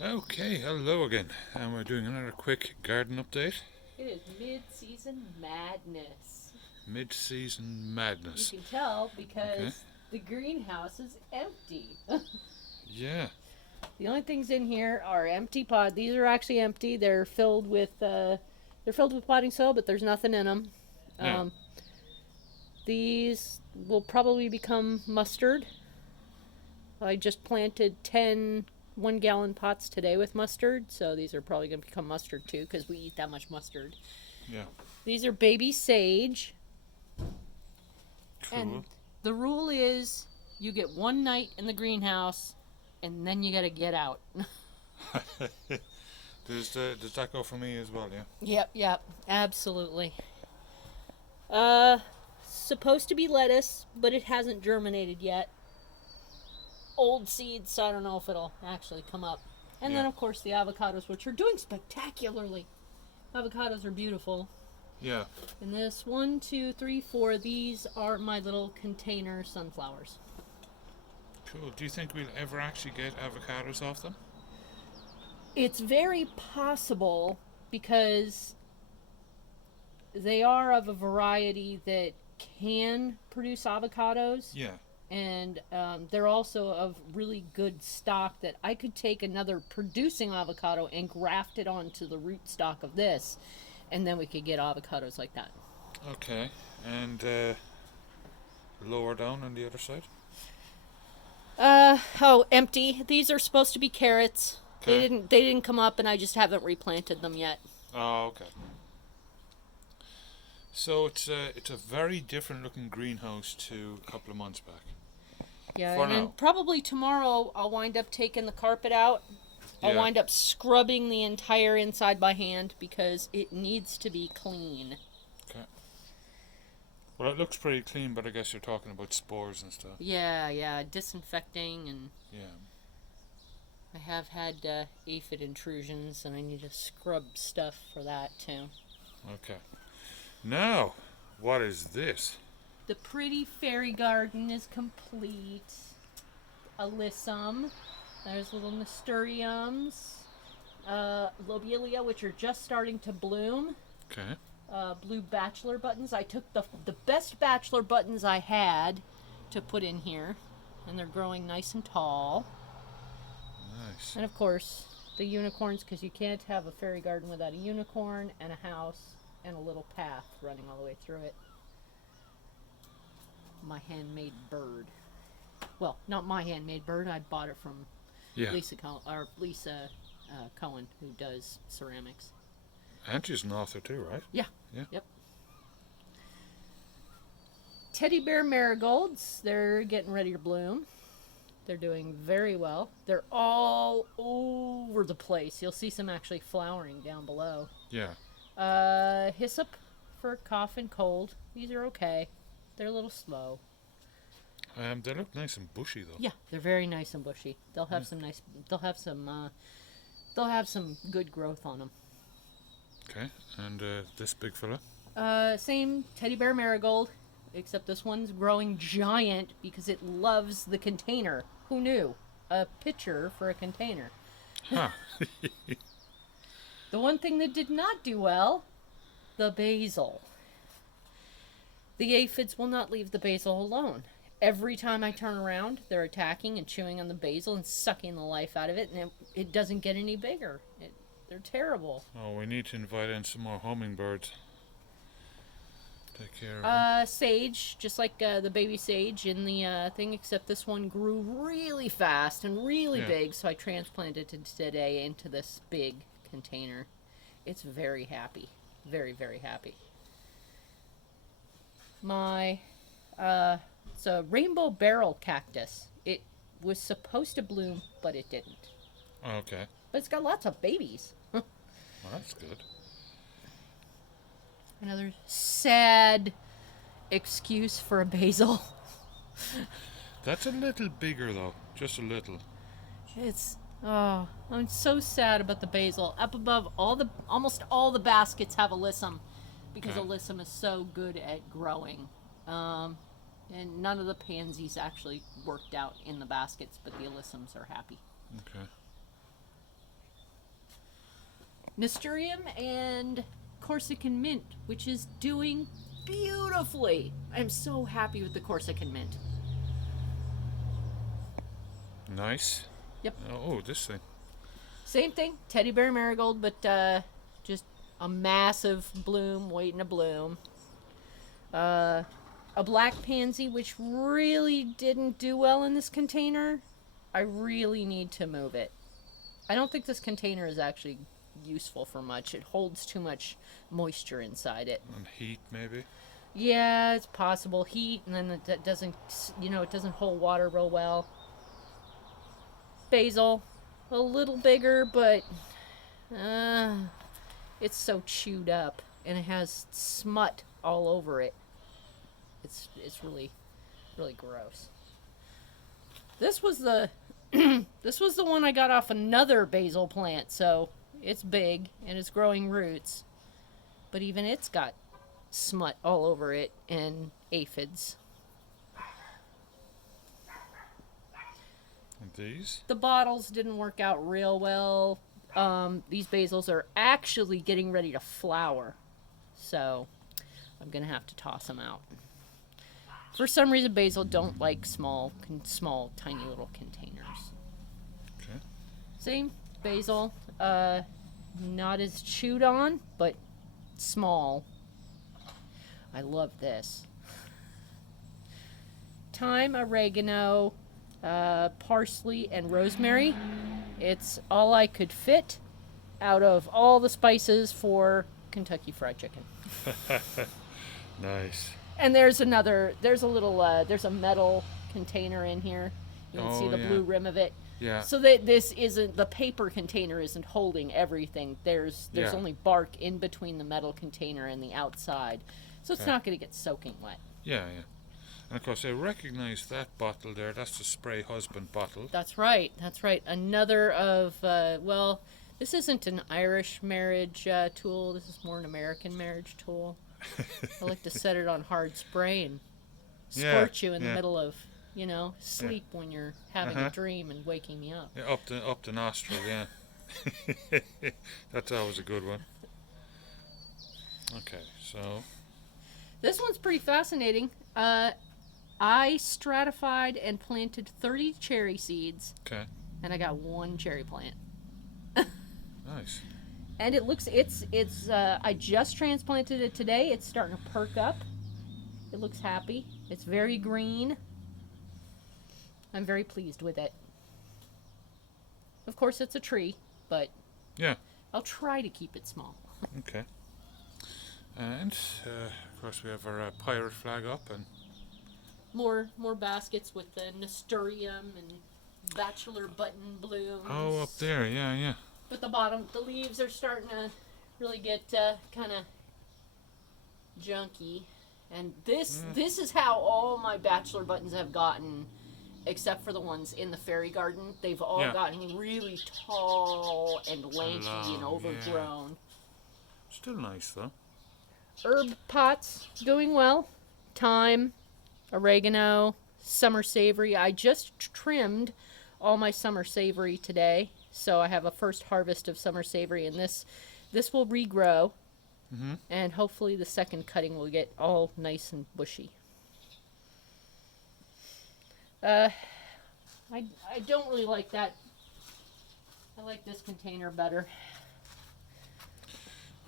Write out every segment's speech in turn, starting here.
Okay, hello again, and we're doing another quick garden update. It is mid-season madness. Mid-season You madness. can tell Okay. because the greenhouse is empty. Yeah. The only things in here are empty pot. These are actually empty. They're filled with potting soil, but there's nothing in them. Yeah. Um, these will probably become mustard. I just planted 10 1 gallon pots today with mustard, so these are probably going to become mustard too because we eat that much mustard. Yeah. These are baby sage. Cool. And the rule is you get one night in the greenhouse and then you got to get out. Does that go for me as well? Yeah. Yep, absolutely. Uh Supposed to be lettuce, but it hasn't germinated yet. Old seeds, so I don't know if it'll actually come up. And Yeah. then of course the avocados, which are doing spectacularly. Avocados are beautiful. Yeah. And this one, two, three, four, these are my little container sunflowers. Cool. Do you think we'll ever actually get avocados off them? It's very possible because they are of a variety that can produce avocados, Yeah. and they're also of really good stock that I could take another producing avocado and graft it onto the root stock of this, and then we could get avocados like that. Okay. And lower down on the other side. Oh, empty. These are supposed to be carrots. They Okay. didn't they didn't come up, and I just haven't replanted them yet. Oh, okay. So it's a very different looking greenhouse to a couple of months back. Yeah, For and then now. probably tomorrow I'll wind up taking the carpet out. I'll Yeah. wind up scrubbing the entire inside by hand because it needs to be clean. Okay. Well, it looks pretty clean, but I guess you're talking about spores and stuff. Yeah, disinfecting, and Yeah. I have had aphid intrusions, and I need to scrub stuff for that too. Okay. Now, what is this? The pretty fairy garden is complete. Alyssum. There's little nasturtiums. Lobelia, which are just starting to bloom. Okay. Blue bachelor buttons. I took the best bachelor buttons I had to put in here, and they're growing nice and tall. Nice. And of course, the unicorns, because you can't have a fairy garden without a unicorn and a house and a little path running all the way through it. My handmade bird. Well, not my handmade bird. I bought it from Yeah. Lisa Cohen, who does ceramics. And she's an author too, right? Yeah. Yeah. Yep. Teddy bear marigolds. They're getting ready to bloom. They're doing very well. They're all over the place. You'll see some actually flowering down below. Yeah. Hyssop for cough and cold. These are okay. They're a little slow. They look nice and bushy though. Yeah, they're very nice and bushy. They'll have Yeah. some nice. They'll have some. They'll have some good growth on them. Okay. And this big fella. Same teddy bear marigold, except this one's growing giant because it loves the container. Who knew? A pitcher for a container. Huh. The one thing that did not do well, the basil. The aphids will not leave the basil alone. Every time I turn around, they're attacking and chewing on the basil and sucking the life out of it, and it doesn't get any bigger. They're terrible. Oh, we need to invite in some more hummingbirds. Take care of them. Sage, just like the baby sage in the thing, except this one grew really fast and really Yeah. big, so I transplanted it today into this big container. It's very happy. Very, very happy. My, it's a rainbow barrel cactus. It was supposed to bloom, but it didn't. Okay. But it's got lots of babies. Well, that's good. Another sad excuse for a basil. That's a little bigger though. Just a little. It's I'm so sad about the basil. Up above, almost all the baskets have alyssum because Okay. alyssum is so good at growing. And none of the pansies actually worked out in the baskets, but the alyssums are happy. Okay. Nasturtium and Corsican mint, which is doing beautifully. I'm so happy with the Corsican mint. Nice. Yep. Oh, this thing. Same thing, teddy bear marigold, but just a massive bloom waiting to bloom. A black pansy, which really didn't do well in this container. I really need to move it. I don't think this container is actually useful for much. It holds too much moisture inside it. And heat, maybe. Yeah, it's possible. Heat, and then it doesn't, it doesn't hold water real well. Basil, a little bigger, but it's so chewed up, and it has smut all over it. It's really, really gross. This was the this was the one I got off another basil plant, so it's big and it's growing roots, but even it's got smut all over it and aphids. And these? The bottles didn't work out real well. These basils are actually getting ready to flower, so I'm gonna have to toss them out. For some reason, basil don't like small, tiny little containers. Okay. Same basil, not as chewed on, but small. I love this. Thyme, oregano, parsley, and rosemary. It's all I could fit out of all the spices for Kentucky Fried Chicken. Nice. And there's a metal container in here. You can see the blue rim of it. Yeah. So that this isn't, the paper container isn't holding everything. There's only bark in between the metal container and the outside. So it's not going to get soaking wet. Yeah. And of course, I recognize that bottle there. That's the Spray Husband bottle. That's right. Another of, this isn't an Irish marriage tool. This is more an American marriage tool. I like to set it on hard spray and squirt you in the middle of, sleep when you're having a dream and waking me up. Yeah, up the nostril, yeah. That's always a good one. Okay, so... This one's pretty fascinating. I stratified and planted 30 cherry seeds. Okay. And I got one cherry plant. Nice. And I just transplanted it today. It's starting to perk up. It looks happy. It's very green. I'm very pleased with it. Of course, it's a tree, but yeah, I'll try to keep it small. Okay. And, of course, we have our pirate flag up and... More baskets with the nasturtium and bachelor button blooms. Oh, up there, yeah. But the leaves are starting to really get kind of junky. And this is how all my bachelor buttons have gotten, except for the ones in the fairy garden. They've all gotten really tall and lanky and overgrown. Yeah. Still nice, though. Herb pots doing well. Thyme, oregano, summer savory. I just trimmed all my summer savory today. So I have a first harvest of summer savory, and this will regrow, and hopefully the second cutting will get all nice and bushy. I don't really like that. I like this container better.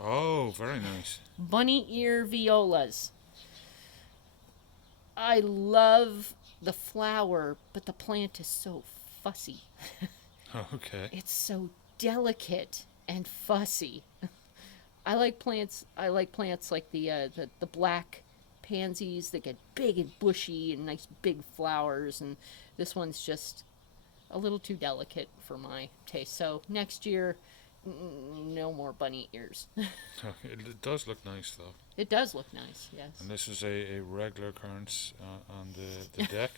Oh, very nice. Bunny ear violas. I love the flower, but the plant is so fussy. Okay. It's so delicate and fussy. I like plants like the black pansies that get big and bushy and nice big flowers, and this one's just a little too delicate for my taste. So next year, no more bunny ears. It does look nice, though. It does look nice, yes. And this is a regular occurrence on the deck.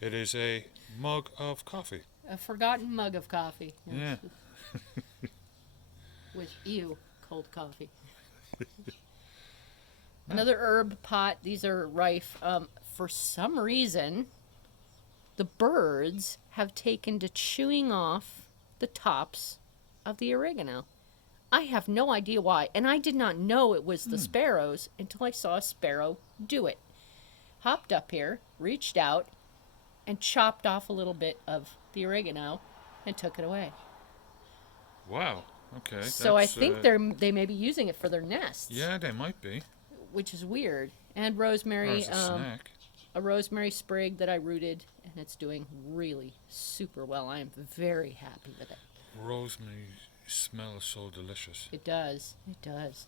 It is a mug of coffee. A forgotten mug of coffee. Yes. Yeah. With cold coffee. Another herb pot. These are rife. For some reason, the birds have taken to chewing off the tops of the oregano. I have no idea why, and I did not know it was the sparrows until I saw a sparrow do it. Hopped up here, reached out, and chopped off a little bit of the oregano and took it away. Wow. Okay. So I think they may be using it for their nests. Yeah, they might be. Which is weird. And Or rosemary, as a snack. a rosemary sprig that I rooted, and it's doing really super well. I am very happy with it. Rosemary smells so delicious. It does. It does.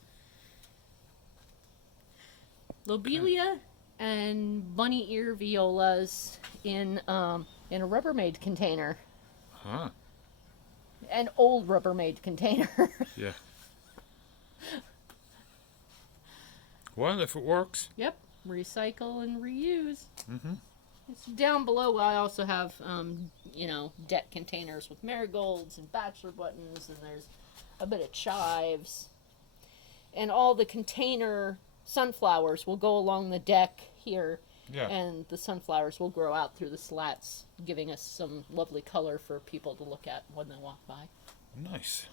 Lobelia and bunny ear violas in a Rubbermaid container. Huh. An old Rubbermaid container. Yeah. Well, if it works. Yep. Recycle and reuse. Mm-hmm. It's down below. I also have, deck containers with marigolds and bachelor buttons, and there's a bit of chives. And all the container sunflowers will go along the deck here, Yeah. and the sunflowers will grow out through the slats, giving us some lovely color for people to look at when they walk by. Nice.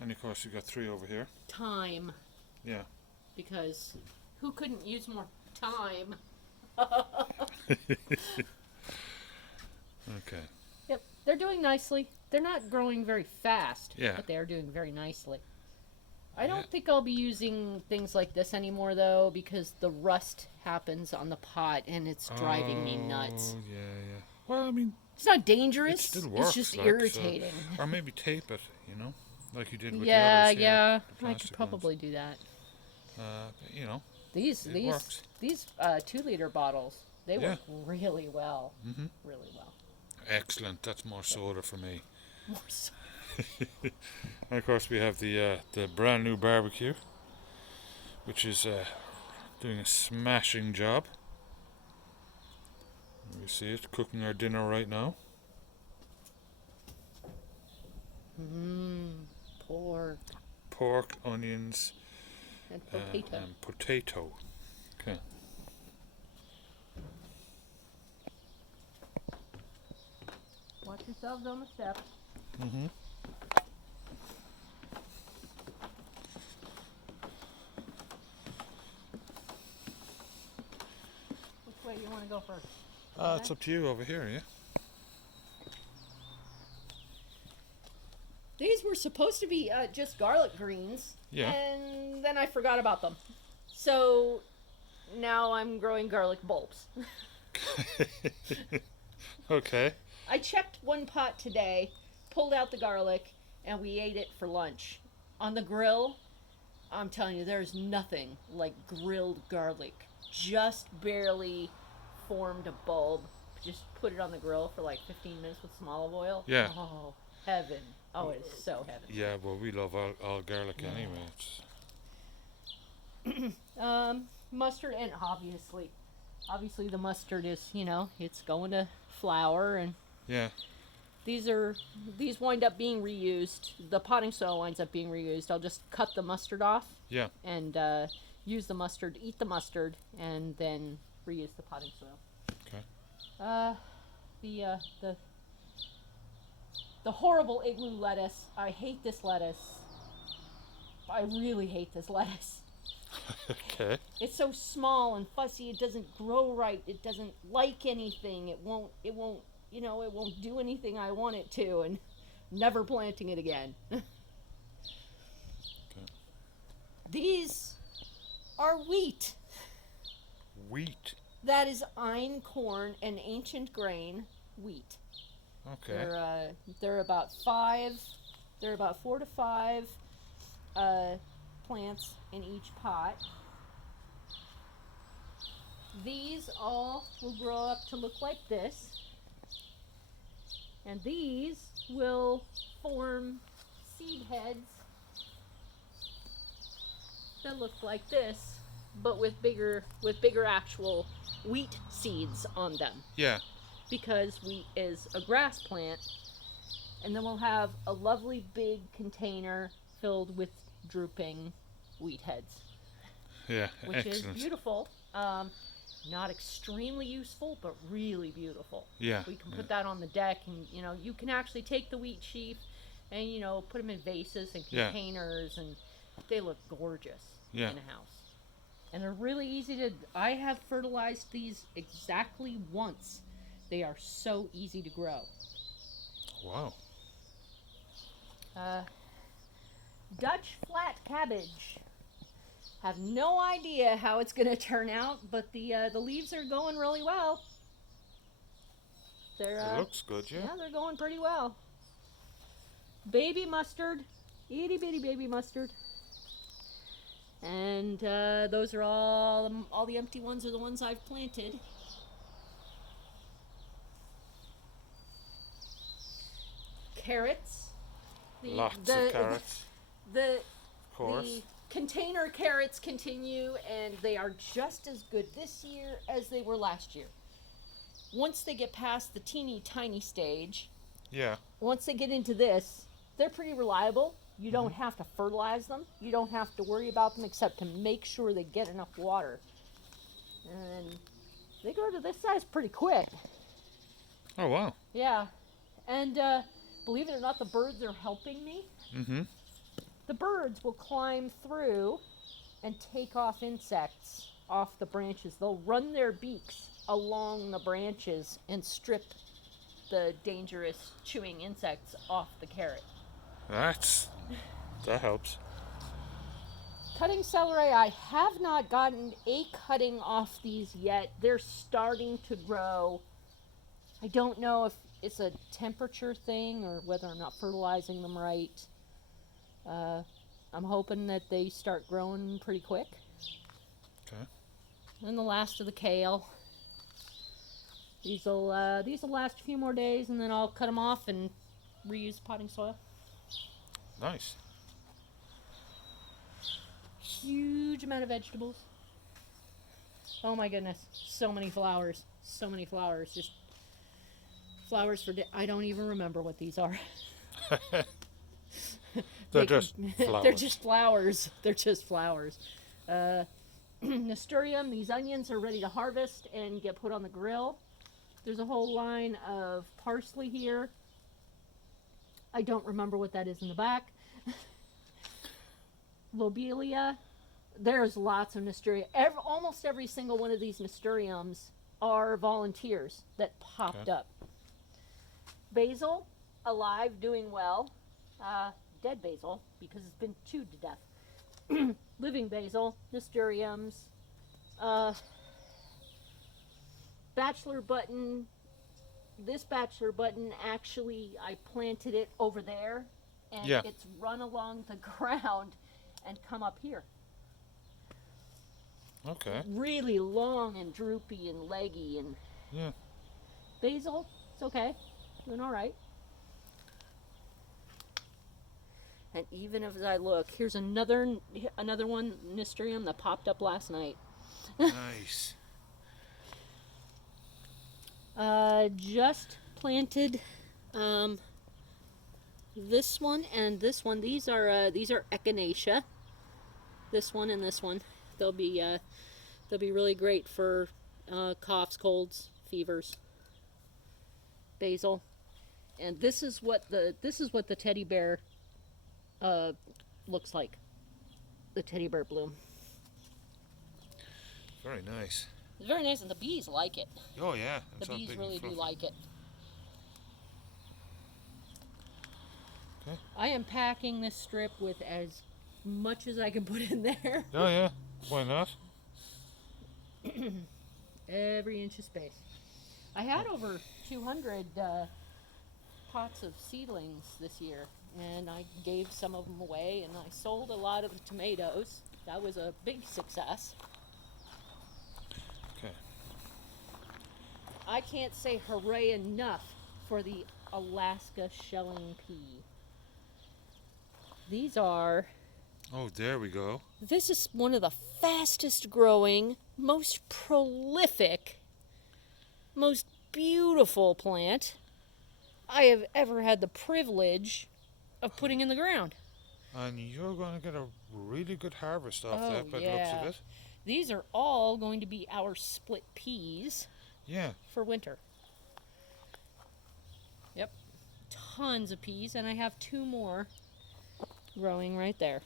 And of course, you've got 3 over here. Time, Yeah. because who couldn't use more time? Okay. Yep, they're doing nicely. They're not growing very fast, Yeah. but they are doing very nicely. I don't Yeah. think I'll be using things like this anymore, though, because the rust happens on the pot, and it's driving me nuts. Oh, yeah. Well, I mean, It's not dangerous. it still works. It's just like, irritating. So, or maybe tape it, like you did with Yeah, the others here, yeah. the I could plastic probably do that. ones. These It works. 2-liter bottles, they Yeah. work really well. Mm-hmm. Really well. Excellent. That's more soda for me. More so. And of course, we have the brand new barbecue, which is doing a smashing job. We see it cooking our dinner right now. Pork Pork, onions, and potato. and potato. Okay. Watch yourselves on the steps. Mm-hmm. Which way do you want to go first? It's up to you over here, yeah? These were supposed to be just garlic greens. Yeah. And then I forgot about them. So now I'm growing garlic bulbs. Okay. I checked one pot today, pulled out the garlic, and we ate it for lunch. On the grill, I'm telling you, there's nothing like grilled garlic. Just barely formed a bulb. Just put it on the grill for like 15 minutes with some olive oil. Yeah. Oh, heaven. Oh, it is so heaven. Yeah, well, we love all garlic anyway. It's... Mustard, and obviously the mustard is, it's going to flour, and Yeah. these wind up being reused. The potting soil winds up being reused. I'll just cut the mustard off Yeah. and use the mustard, eat the mustard, and then reuse the potting soil. Okay. The horrible igloo lettuce. I hate this lettuce. I really hate this lettuce. Okay. It's so small and fussy. It doesn't grow right. It doesn't like anything. It won't do anything I want it to, and never planting it again. These are wheat. Wheat. That is einkorn, an ancient grain wheat. Okay. They're about 4 to 5 plants in each pot. These all will grow up to look like this, and these will form seed heads that look like this, but with bigger actual wheat seeds on them, Yeah. because wheat is a grass plant. And then we'll have a lovely big container filled with drooping wheat heads, Yeah. which Excellent. is beautiful. Not extremely useful, but really beautiful. Yeah. We can put that on the deck, and you can actually take the wheat sheaf And, put them in vases and Yeah. containers, and they look gorgeous Yeah. in a house. And they're really easy to... I have fertilized these exactly once. They are so easy to grow. Wow. Dutch flat cabbage. Have no idea how it's going to turn out, but the leaves are going really well. It looks good, yeah. Yeah, they're going pretty well. Baby mustard, itty bitty baby mustard, and those are all the empty ones are the ones I've planted. Carrots. Lots of carrots. The Of course. The container carrots continue, and they are just as good this year as they were last year. Once they get past the teeny tiny stage, Yeah. once they get into this, they're pretty reliable. You don't have to fertilize them. You don't have to worry about them except to make sure they get enough water. And they grow to this size pretty quick. Oh, wow. Yeah. And believe it or not, the birds are helping me. Mm-hmm. The birds will climb through and take off insects off the branches. They'll run their beaks along the branches and strip the dangerous chewing insects off the carrot. That helps. Cutting celery, I have not gotten a cutting off these yet. They're starting to grow. I don't know if it's a temperature thing or whether I'm not fertilizing them right. I'm hoping that they start growing pretty quick. Okay. And the last of the kale. These will last a few more days, and then I'll cut them off and reuse potting soil. Nice. Huge amount of vegetables. Oh my goodness, so many flowers. So many flowers. Just flowers for I don't even remember what these are. They're just flowers. They're just flowers. They're just flowers. Nasturtium, these onions are ready to harvest and get put on the grill. There's a whole line of parsley here. I don't remember what that is in the back. Lobelia. There's lots of nasturtium. Almost every single one of these nasturtiums are volunteers that popped up. Basil, alive, doing well. Dead basil, because it's been chewed to death. Living basil, nasturtiums. Bachelor button. This bachelor button, actually, I planted it over there, and it's run along the ground and come up here. Okay. Really long and droopy and leggy, and basil, it's okay, doing all right. And even as I look, here's another one, nasturtium, that popped up last night. Nice. Just planted this one and this one. These are echinacea. This one and this one. They'll be really great for coughs, colds, fevers. Basil, and this is what the teddy bear looks like. The teddy bear bloom. Very nice. It's very nice, and the bees like it. Oh yeah. The bees really do like it. Okay. I am packing this strip with as much as I can put in there. Oh yeah. Why not? Every inch of space. I had over 200 pots of seedlings this year, and I gave some of them away, and I sold a lot of the tomatoes. That was a big success. Okay. I can't say hooray enough for the Alaska shelling pea. These are... Oh, there we go. This is one of the fastest growing, most prolific, most beautiful plant I have ever had the privilege of putting in the ground. And you're going to get a really good harvest off Oh, that by the yeah. looks of it. These are all going to be our split peas Yeah. for winter. Yep. tons of peas, and I have 2 more growing right there.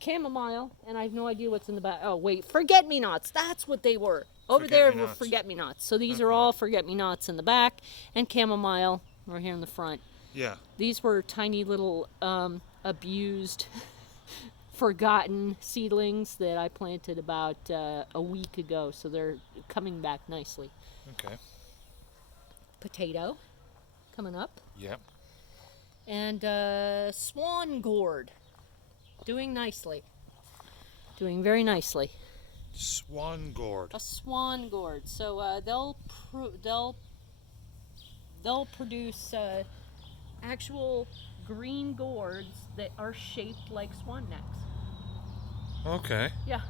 Chamomile, and I have no idea what's in the back. Oh, wait, forget-me-nots. That's what they were. Over there were forget-me-nots. So these are all forget-me-nots in the back, and chamomile right here in the front. Yeah. These were tiny little abused, forgotten seedlings that I planted about a week ago, so they're coming back nicely. Okay. Potato coming up. Yeah. And swan gourd doing nicely. Doing very nicely. Swan gourd. A swan gourd. So they'll produce actual green gourds that are shaped like swan necks. Okay. Yeah.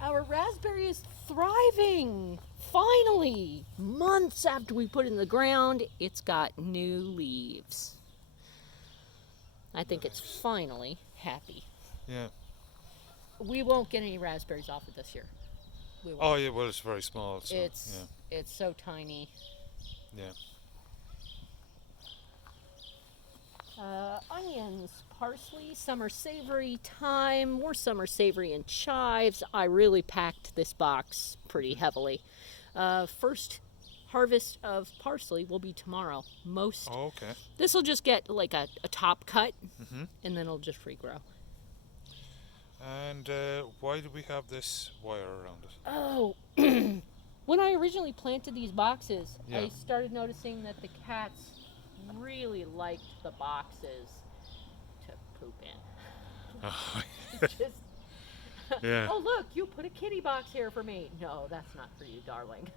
Our raspberry is thriving. Finally, months after we put it in the ground, it's got new leaves. I think it's finally happy. Yeah. We won't get any raspberries off it this year. We won't. Oh yeah, well it's very small. So, It's so tiny. Yeah. Onions, parsley, summer savory, thyme, more summer savory and chives. I really packed this box pretty heavily. First harvest of parsley will be tomorrow. Oh, okay. This will just get like a top cut, and then it'll just regrow. And why do we have this wire around it? Oh, when I originally planted these boxes, I started noticing that the cats really liked the boxes to poop in. Just, Yeah. oh, look, you put a kitty box here for me. No, that's not for you, darling.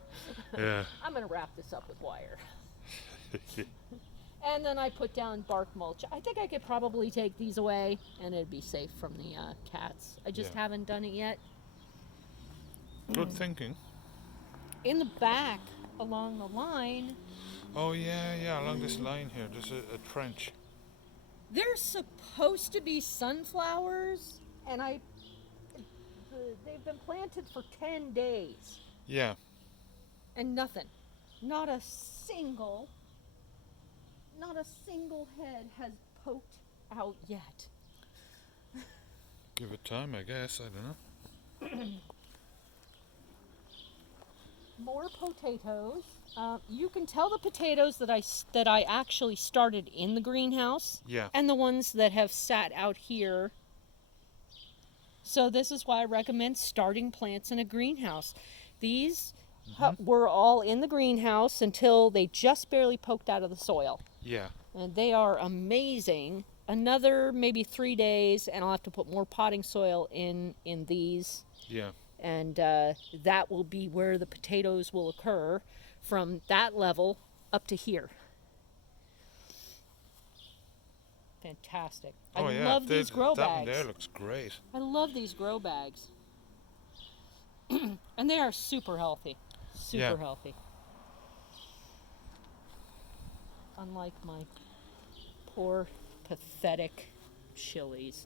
Yeah. I'm going to wrap this up with wire. And then I put down bark mulch. I think I could probably take these away and it'd be safe from the cats. I just haven't done it yet. Good thinking. In the back, along the line, Oh yeah, along this line here, there's a trench. there's supposed to be sunflowers, and they've been planted for 10 days. Yeah. And nothing. Not a single head has poked out yet. Give it time, I guess. I don't know. More potatoes. You can tell the potatoes that I actually started in the greenhouse. Yeah. And the ones that have sat out here. So this is why I recommend starting plants in a greenhouse. These were all in the greenhouse until they just barely poked out of the soil. Yeah. And they are amazing. Another maybe 3 days, and I'll have to put more potting soil in these. Yeah. And that will be where the potatoes will occur, from that level up to here. Fantastic. I love these grow that bags. That one there looks great. I love these grow bags. And they are super healthy. Super healthy. Unlike my poor, pathetic chilies.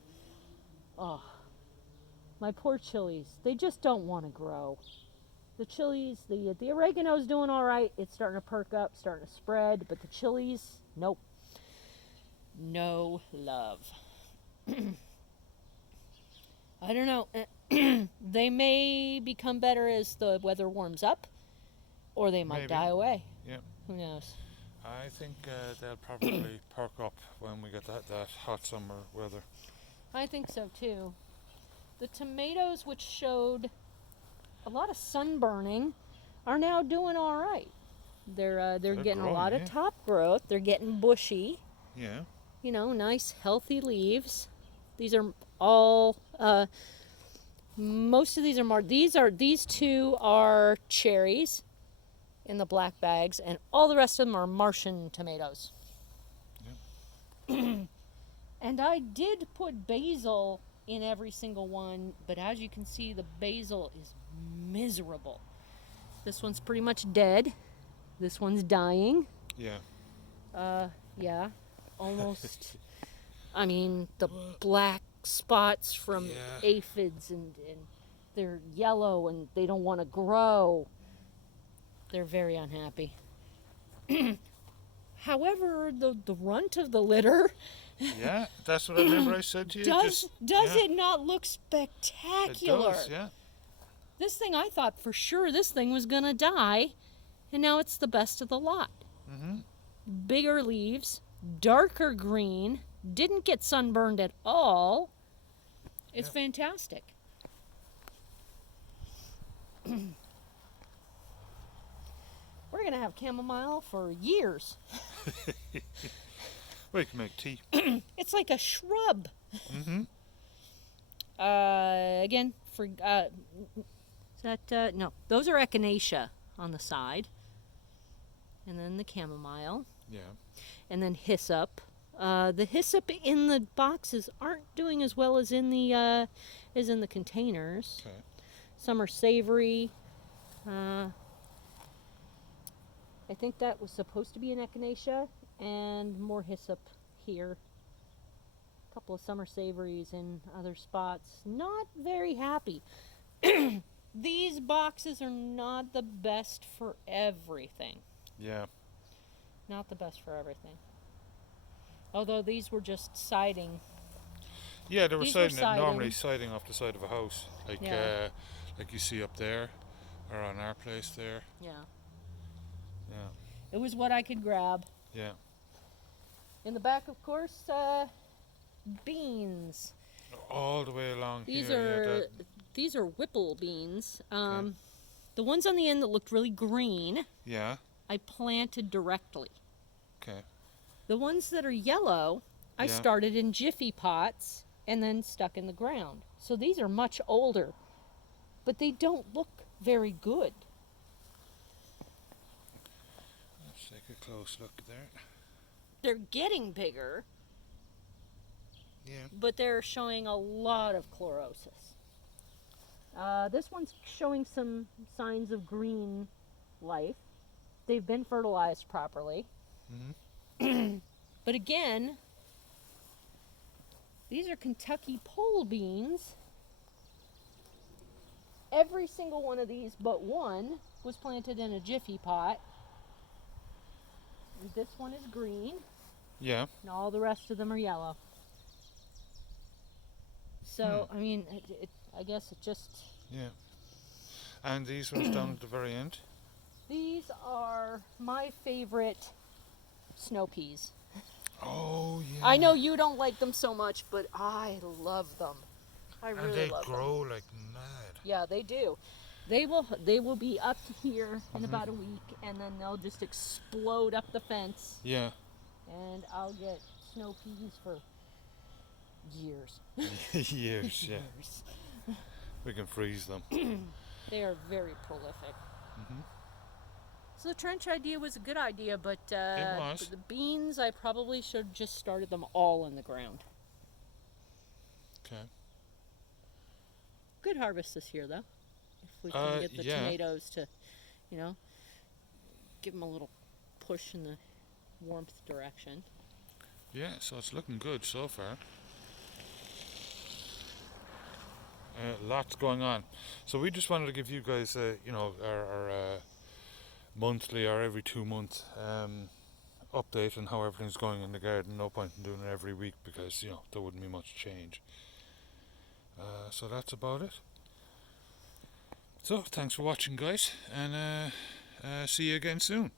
Oh, my poor chilies. They just don't want to grow. The chilies, the oregano's doing all right. It's starting to perk up, starting to spread. But the chilies, nope. No love. I don't know. They may become better as the weather warms up, or they might die away. Yeah. Who knows? I think they'll probably perk up when we get that hot summer weather. I think so too. The tomatoes, which showed a lot of sunburning, are now doing all right. They're getting growing, a lot of top growth. They're getting bushy. Yeah. You know, nice healthy leaves. These are all. Most of these are these two are cherries in the black bags, and all the rest of them are Martian tomatoes. Yeah. And I did put basil in every single one, but as you can see, the basil is miserable. This one's pretty much dead. This one's dying. Yeah. Yeah, almost. I mean, the black spots from Yeah. aphids, and they're yellow and they don't want to grow. They're very unhappy. However, the runt of the litter Yeah, that's what I remember I said to you. does yeah, it not look it spectacular? does, yeah. This thing, I thought for sure this thing was gonna die, and now it's the best of the lot. Mm-hmm. Bigger leaves, darker green, didn't get sunburned at all. It's fantastic. We're gonna have chamomile for years. We can make tea. It's like a shrub. Mm-hmm. Again, for is that no? Those are echinacea on the side, and then the chamomile, Yeah. and then hyssop. The hyssop in the boxes aren't doing as well as in the containers. Okay. Some are savory. I think that was supposed to be an echinacea, and more hyssop here. A couple of summer savories in other spots. Not very happy. These boxes are not the best for everything. Yeah. Not the best for everything. Although these were just siding. Yeah, they were These were normally siding off the side of a house, like Yeah. like you see up there, or on our place there. Yeah. Yeah. It was what I could grab. Yeah. In the back, of course, beans. All the way along These here. these are Whipple beans. The ones on the end that looked really green, Yeah. I planted directly. Okay. The ones that are yellow, I Yeah. started in jiffy pots and then stuck in the ground. So these are much older, but they don't look very good. Let's take a close look there. They're getting bigger, Yeah. but they're showing a lot of chlorosis. This one's showing some signs of green life. They've been fertilized properly. Mm-hmm. But again, these are Kentucky pole beans. Every single one of these but one was planted in a jiffy pot. And this one is green, Yeah. and all the rest of them are yellow. So, I mean, I guess it just... Yeah. And these ones down at the very end? These are my favorite snow peas. Oh, yeah. I know you don't like them so much, but I love them. I And really they love them. grow like mad. Yeah, they do. They will be up here in about a week, and then they'll just explode up the fence, Yeah. and I'll get snow peas for years. Years, yeah. Years. We can freeze them. They are very prolific. Mhm. So the trench idea was a good idea, but It was. the beans, I probably should have just started them all in the ground. Okay. Good harvest this year, though. If we can get the yeah. tomatoes to, give them a little push in the warmth direction. Yeah, so it's looking good so far. Lots going on. So we just wanted to give you guys, our monthly or every 2 month update on how everything's going in the garden. No point in doing it every week because, there wouldn't be much change. So that's about it. So thanks for watching, guys, and see you again soon.